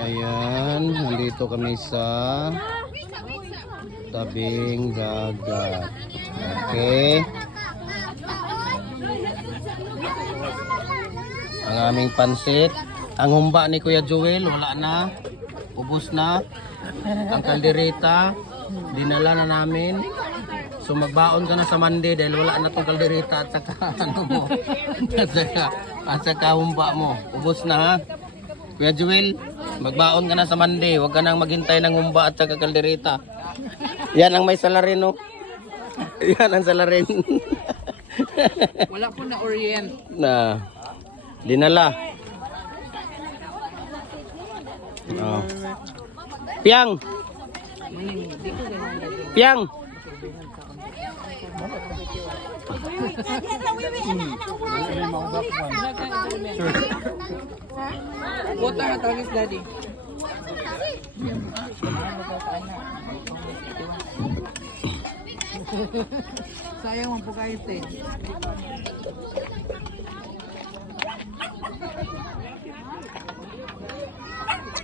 Ayan, nandito kami sa tabing dagat. Okay. Ang aming pansit. Ang humba ni Kuya Joel, wala na. Ubus na. Ang kaldereta, dinala na namin. So magbaon ka na sa Monday dahil wala na tong kaldereta at saka ano mo. At saka humba mo. Ubus na ha. Kuya Joel, magbaon ka na sa Monday. Huwag ka nang maghintay ng humba at saka kaldereta. Yan ang may salarin, no? Yan ang salarin. Wala po na orient. Na, dinala. Oh. Piang! Piang! Water na tawagis, daddy. Sayang ang pagkain,